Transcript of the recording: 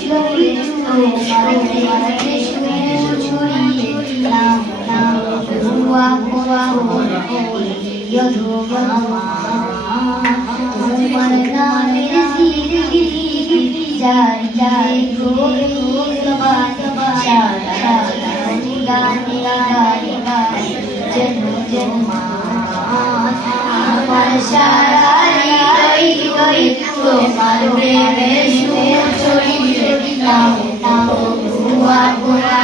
ছড়ি তোমার সুর ছড়িয়ে নাও নাও হুয়া হুয়া হুয়া তোমার নামের জিকির যাই যাই গভীর সারা গানে গানে গানে জন্ম জন্ম আমার সারা হৃদয় হৃদয় তোমার প্রেমের সুর ছড়িয়ে নাও নাও হুয়া হুয়া